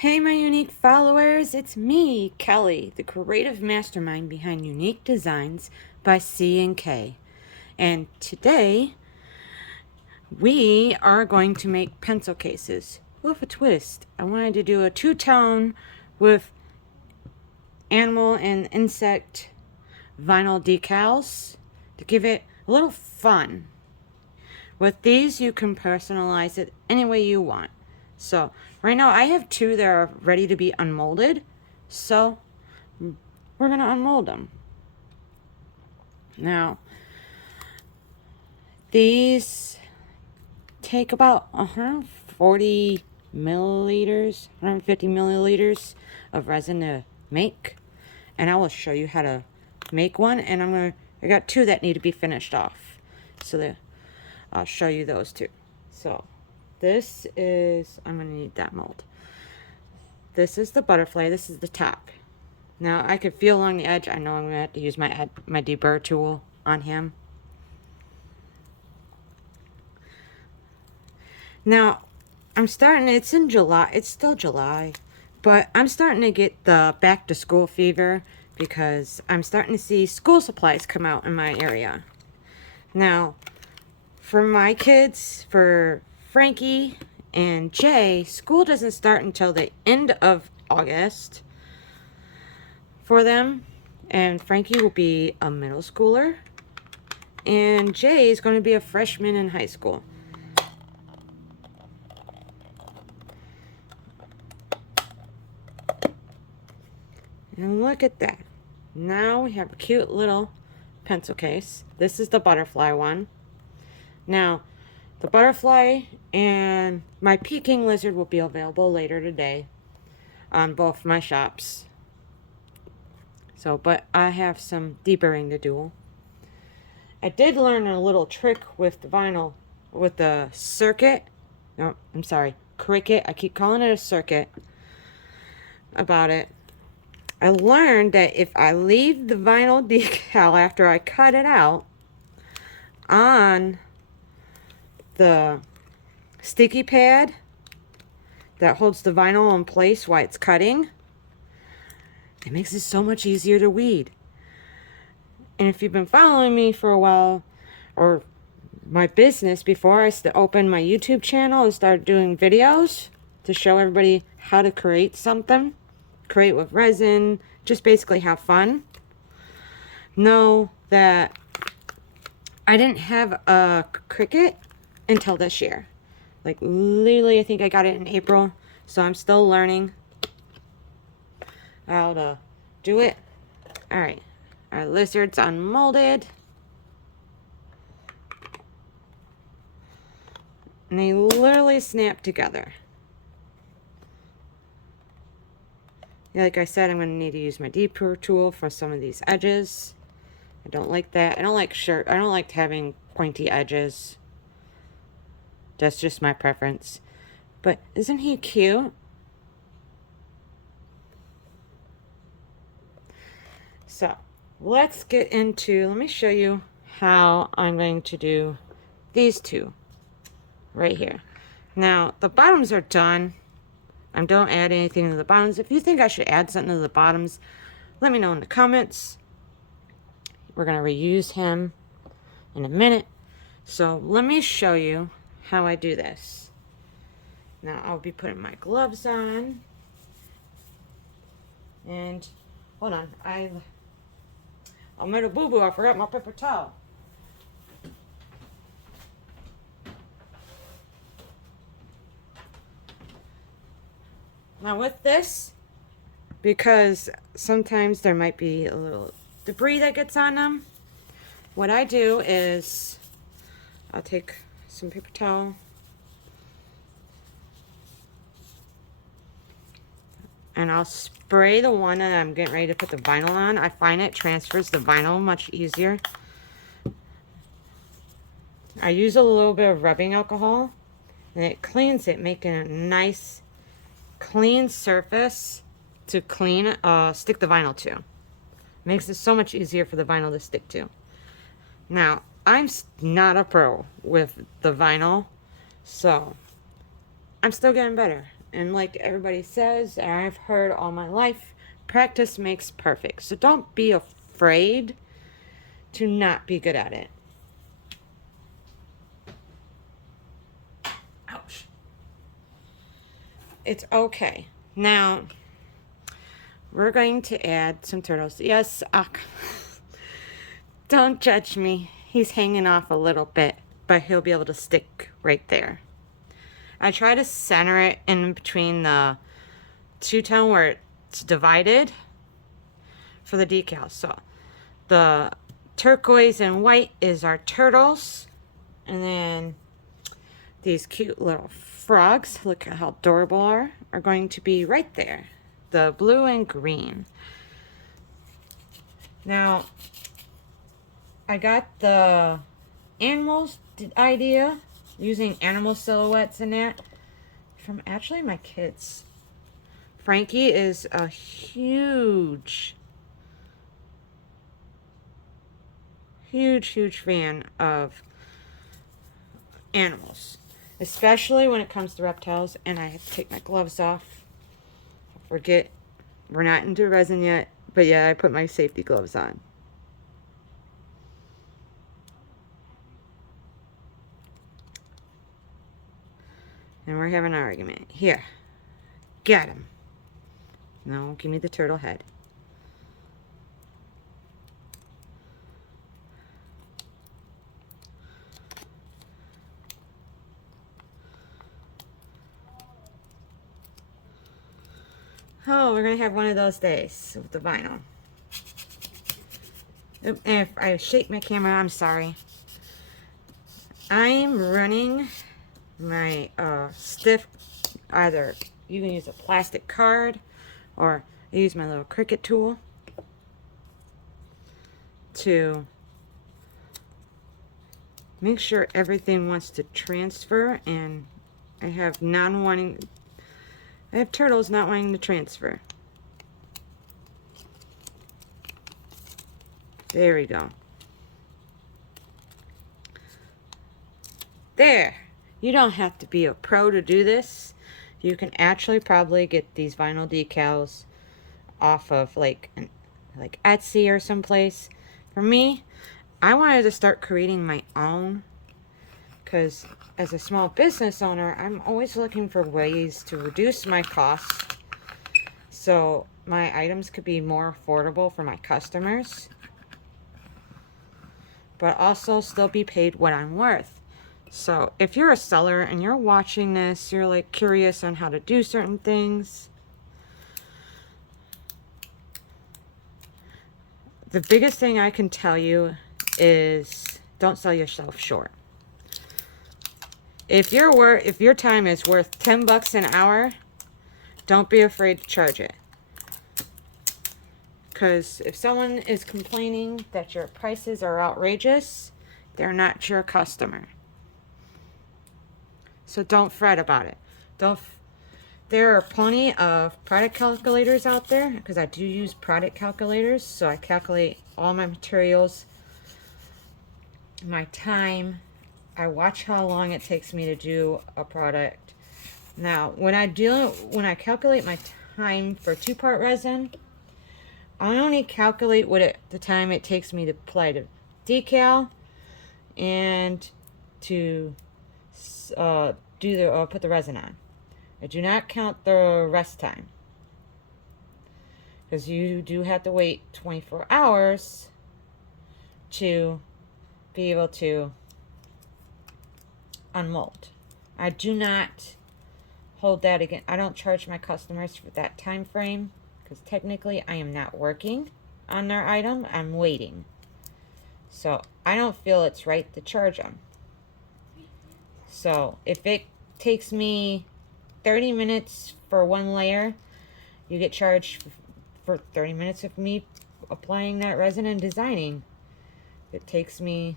Hey, my unique followers, it's me, Kelly, the creative mastermind behind Unique Designs by C&K. And today, we are going to make pencil cases with a twist. I wanted to do a two-tone with animal and insect vinyl decals to give it a little fun. With these, you can personalize it any way you want. So right now I have two that are ready to be unmolded. So we're going to unmold them. Now, these take about 140 milliliters, 150 milliliters of resin to make. And I will show you how to make one. And I got two that need to be finished off. So I'll show you those two. So this is, I'm going to need that mold. This is the butterfly. This is the top. Now I could feel along the edge. I know I'm going to have to use my deburr tool on him. Now I'm starting, it's in July. It's still July. But I'm starting to get the back to school fever because I'm starting to see school supplies come out in my area. Now, for my kids, for Frankie and Jay, school doesn't start until the end of August for them. And Frankie will be a middle schooler. And Jay is going to be a freshman in high school. And look at that. Now we have a cute little pencil case. This is the butterfly one. Now, the butterfly and my Peking lizard will be available later today on both my shops. So, but I have some deburring to do. I did learn a little trick with the vinyl, with the circuit. No, I'm sorry, cricket. I keep calling it a circuit about it. I learned that if I leave the vinyl decal after I cut it out on the sticky pad that holds the vinyl in place while it's cutting, it makes it so much easier to weed. And if you've been following me for a while, or my business, before I opened my YouTube channel and started doing videos to show everybody how to create something, create with resin, just basically have fun, know that I didn't have a Cricut until this year. Like literally, I think I got it in April, so I'm still learning how to do it. All right, our lizard's unmolded, and they literally snap together. Yeah, like I said, I'm going to need to use my deburr tool for some of these edges. I don't like that. I don't like having pointy edges. That's just my preference. But isn't he cute? So let's get into, let me show you how I'm going to do these two right here. Now the bottoms are done. I don't add anything to the bottoms. If you think I should add something to the bottoms, let me know in the comments. We're going to reuse him in a minute. So let me show you how I do this. Now I'll be putting my gloves on. And hold on, I made a boo-boo. I forgot my paper towel. Now with this, because sometimes there might be a little debris that gets on them, what I do is I'll take some paper towel and I'll spray the one that I'm getting ready to put the vinyl on. I find it transfers the vinyl much easier. I use a little bit of rubbing alcohol and it cleans it, making a nice clean surface to stick the vinyl to. Makes it so much easier for the vinyl to stick to. Now, I'm not a pro with the vinyl, so I'm still getting better. And like everybody says, and I've heard all my life, practice makes perfect. So don't be afraid to not be good at it. Ouch. It's okay. Now, we're going to add some turtles. Yes, don't judge me. He's hanging off a little bit, but he'll be able to stick right there. I try to center it in between the two-tone where it's divided for the decals. So the turquoise and white is our turtles. And then these cute little frogs, look at how adorable are going to be right there. The blue and green. Now, I got the animals idea, using animal silhouettes in that, from actually my kids. Frankie is a huge fan of animals, especially when it comes to reptiles. And I have to take my gloves off. Forget, we're not into resin yet, but yeah, I put my safety gloves on. And we're having an argument. Here, get him. No, give me the turtle head. Oh, we're going to have one of those days with the vinyl. And if I shake my camera, I'm sorry. I'm running my stiff, either you can use a plastic card or I use my little Cricut tool to make sure everything wants to transfer, and I have turtles not wanting to transfer. There we go. There. You don't have to be a pro to do this. You can actually probably get these vinyl decals off of like Etsy or someplace. For me, I wanted to start creating my own, because as a small business owner, I'm always looking for ways to reduce my costs so my items could be more affordable for my customers, but also still be paid what I'm worth. So if you're a seller and you're watching this, you're like curious on how to do certain things, the biggest thing I can tell you is don't sell yourself short. If your time is worth 10 bucks an hour, don't be afraid to charge it. Because if someone is complaining that your prices are outrageous, they're not your customer. So don't fret about it. There are plenty of product calculators out there, because I do use product calculators. So I calculate all my materials, my time. I watch how long it takes me to do a product. Now, when I calculate my time for 2-part resin, I only calculate the time it takes me to apply the decal and to put the resin on. I do not count the rest time, because you do have to wait 24 hours to be able to unmold. I do not hold that again. I don't charge my customers for that time frame, because technically I am not working on their item. I'm waiting. So I don't feel it's right to charge them. So if it takes me 30 minutes for one layer, you get charged for 30 minutes of me applying that resin and designing. It takes me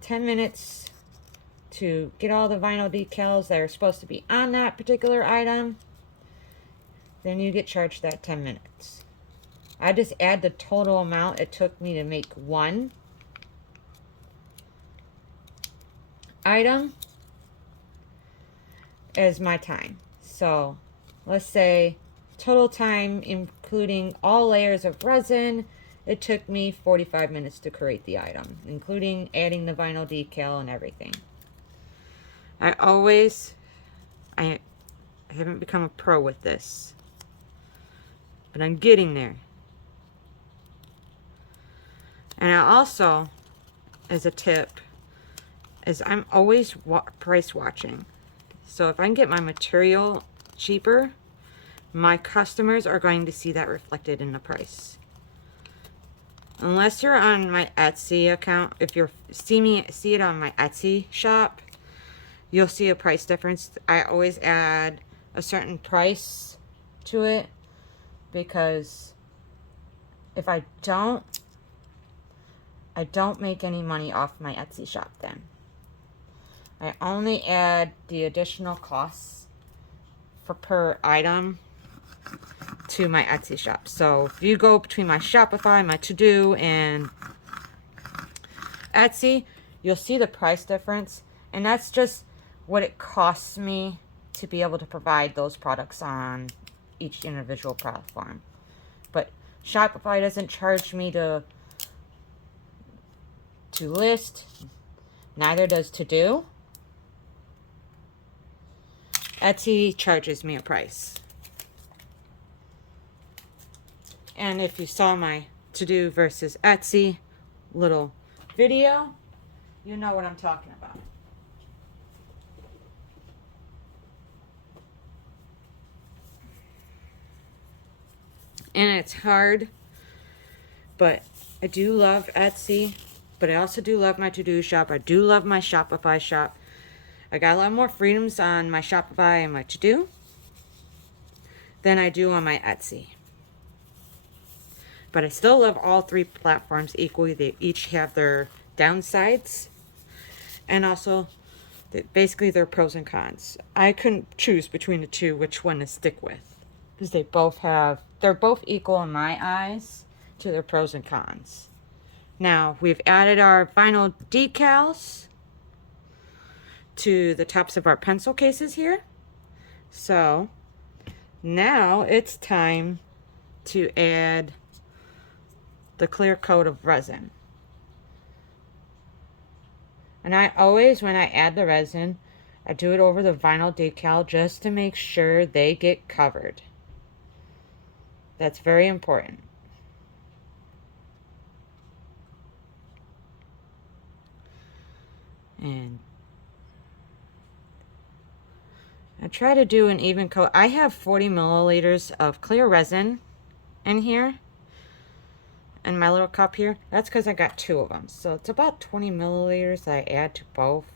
10 minutes to get all the vinyl decals that are supposed to be on that particular item, then you get charged that 10 minutes. I just add the total amount it took me to make one item, as my time. So let's say total time, including all layers of resin, it took me 45 minutes to create the item, including adding the vinyl decal and everything. I haven't become a pro with this, but I'm getting there. And I also, as a tip, is I'm always price watching. So if I can get my material cheaper, my customers are going to see that reflected in the price. Unless you're on my Etsy account, if you see it on my Etsy shop, you'll see a price difference. I always add a certain price to it, because if I don't make any money off my Etsy shop then. I only add the additional costs for per item to my Etsy shop. So if you go between my Shopify, my To-Do, and Etsy, you'll see the price difference. And that's just what it costs me to be able to provide those products on each individual platform. But Shopify doesn't charge me to list. Neither does To-Do. Etsy charges me a price. And if you saw my To-Do versus Etsy little video, you know what I'm talking about. And it's hard, but I do love Etsy, but I also do love my To-Do shop. I do love my Shopify shop. I got a lot more freedoms on my Shopify and my To-Do than I do on my Etsy. But I still love all three platforms equally. They each have their downsides, and also basically their pros and cons. I couldn't choose between the two which one to stick with, because they're both equal in my eyes to their pros and cons. Now we've added our vinyl decals to the tops of our pencil cases here. So now it's time to add the clear coat of resin. And I always, when I add the resin, I do it over the vinyl decal just to make sure they get covered. That's very important. And I try to do an even coat. I have 40 milliliters of clear resin in here, in my little cup here. That's because I got two of them. So it's about 20 milliliters that I add to both.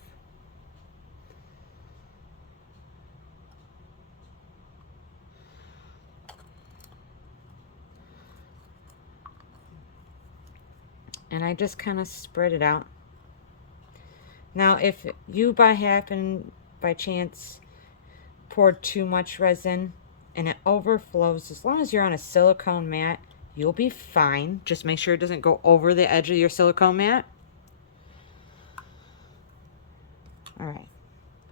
And I just kind of spread it out. Now if you by chance poured too much resin and it overflows, as long as you're on a silicone mat, you'll be fine. Just make sure it doesn't go over the edge of your silicone mat. Alright,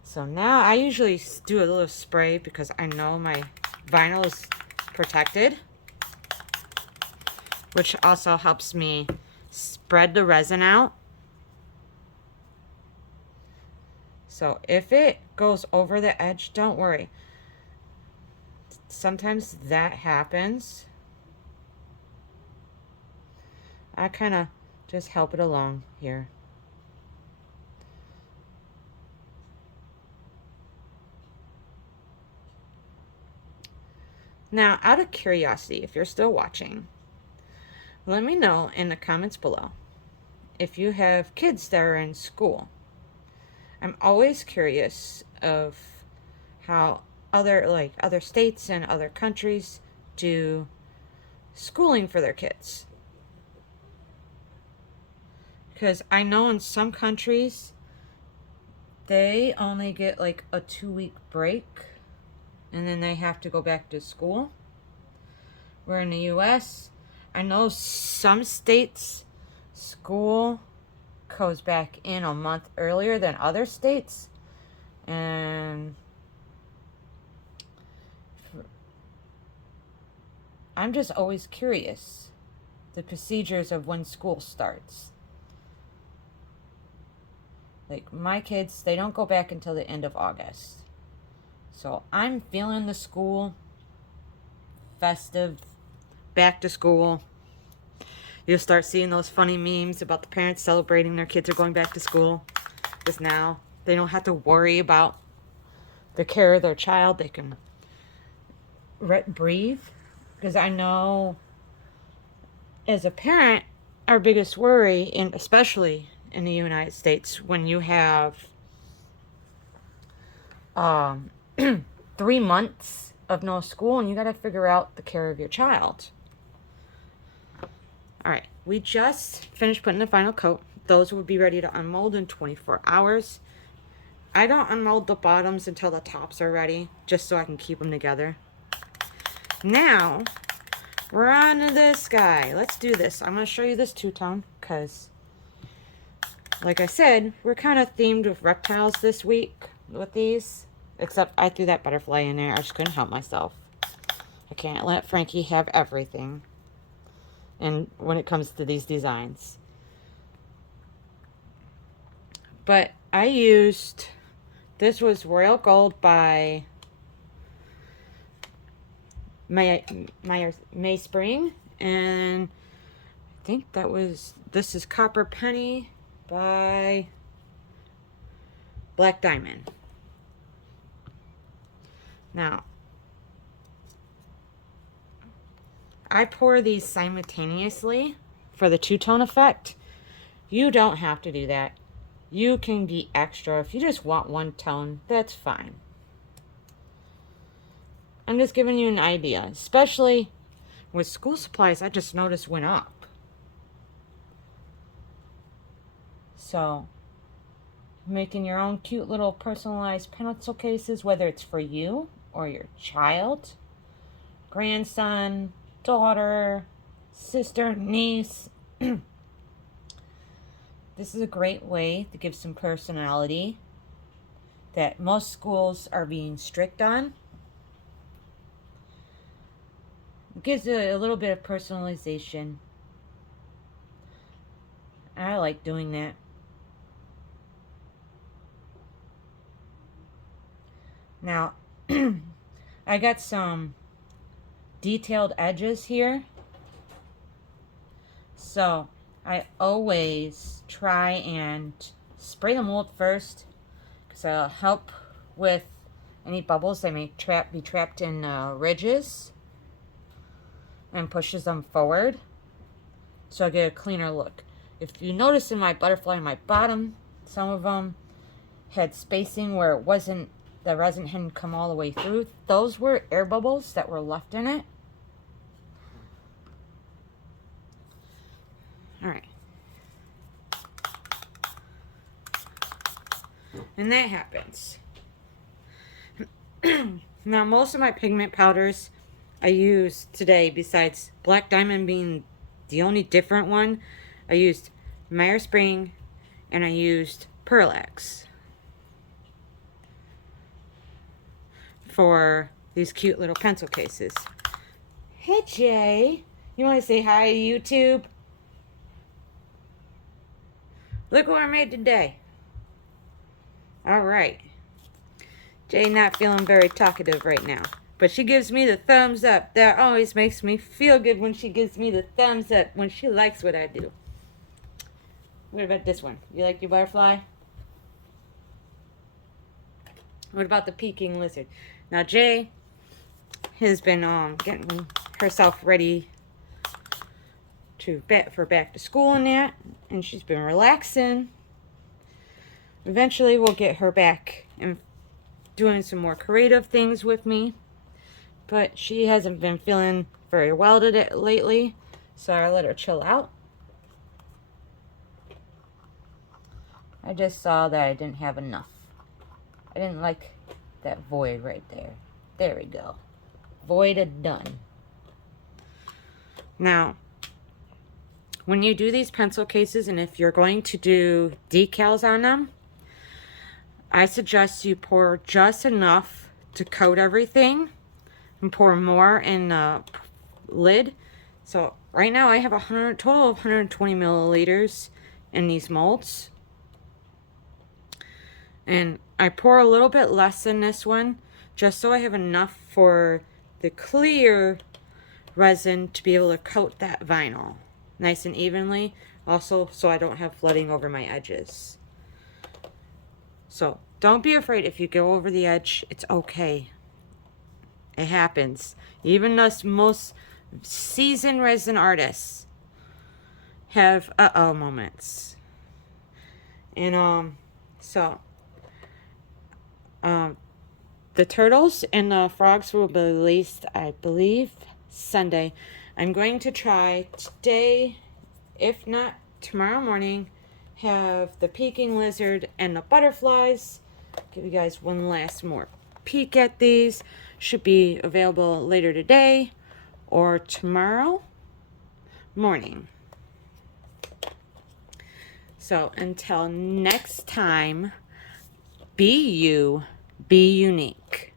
so now I usually do a little spray because I know my vinyl is protected, which also helps me spread the resin out. So if it goes over the edge, don't worry. Sometimes that happens. I kind of just help it along here. Now, out of curiosity, if you're still watching, let me know in the comments below if you have kids that are in school. I'm always curious of how other states and other countries do schooling for their kids. Because I know in some countries they only get like a 2-week break and then they have to go back to school. Where in the US, I know some states school goes back in a month earlier than other states, and I'm just always curious, the procedures of when school starts. Like my kids, they don't go back until the end of August. So I'm feeling the school, festive, back to school. You'll start seeing those funny memes about the parents celebrating their kids are going back to school. Because now they don't have to worry about the care of their child. They can breathe. Because I know as a parent, our biggest worry, and especially in the United States, when you have 3 months of no school and you got to figure out the care of your child. All right, we just finished putting the final coat. Those will be ready to unmold in 24 hours. I don't unmold the bottoms until the tops are ready, just so I can keep them together. Now, we're on to this guy. Let's do this. I'm going to show you this two-tone because, like I said, we're kind of themed with reptiles this week with these. Except I threw that butterfly in there. I just couldn't help myself. I can't let Frankie have everything. And when it comes to these designs. But I used, this was Royal Gold by May Spring. And I think that was, this is Copper Penny by Black Diamond. Now, I pour these simultaneously for the two-tone effect. You don't have to do that. You can be extra. If you just want one tone, that's fine. I'm just giving you an idea. Especially with school supplies, I just noticed went up. So, making your own cute little personalized pencil cases, whether it's for you or your child, grandson, daughter, sister, niece. This is a great way to give some personality that most schools are being strict on. It gives a little bit of personalization. I like doing that. Now, I got some detailed edges here. So, I always try and spray the mold first because it'll help with any bubbles that may be trapped in ridges and pushes them forward. So I get a cleaner look. If you notice in my butterfly on my bottom, some of them had spacing where it wasn't, the resin hadn't come all the way through. Those were air bubbles that were left in it. All right. And that happens. Now, most of my pigment powders I use today, besides Black Diamond being the only different one, I used Meyer Spring and I used Pearl-Ex for these cute little pencil cases. Hey, Jay. You want to say hi to YouTube? Look what I made today. All right. Jay not feeling very talkative right now. But she gives me the thumbs up. That always makes me feel good when she gives me the thumbs up. When she likes what I do. What about this one? You like your butterfly? What about the Peking lizard? Now Jay has been getting herself ready for back to school and that, and she's been relaxing. Eventually we'll get her back and doing some more creative things with me, but she hasn't been feeling very well lately, so I let her chill out. I just saw that I didn't have enough. I didn't like that void right there. There we go. Voided done. Now, when you do these pencil cases, and if you're going to do decals on them, I suggest you pour just enough to coat everything and pour more in the lid. So right now I have a total of 120 milliliters in these molds. And I pour a little bit less in this one, just so I have enough for the clear resin to be able to coat that vinyl nice and evenly. Also, so I don't have flooding over my edges. So don't be afraid if you go over the edge. It's okay. It happens. Even us most seasoned resin artists have uh-oh moments. And the turtles and the frogs will be released, I believe, Sunday. I'm going to try today, if not tomorrow morning, have the peking lizard and the butterflies. Give you guys one last more peek at these. Should be available later today or tomorrow morning. So until next time, be you, be unique.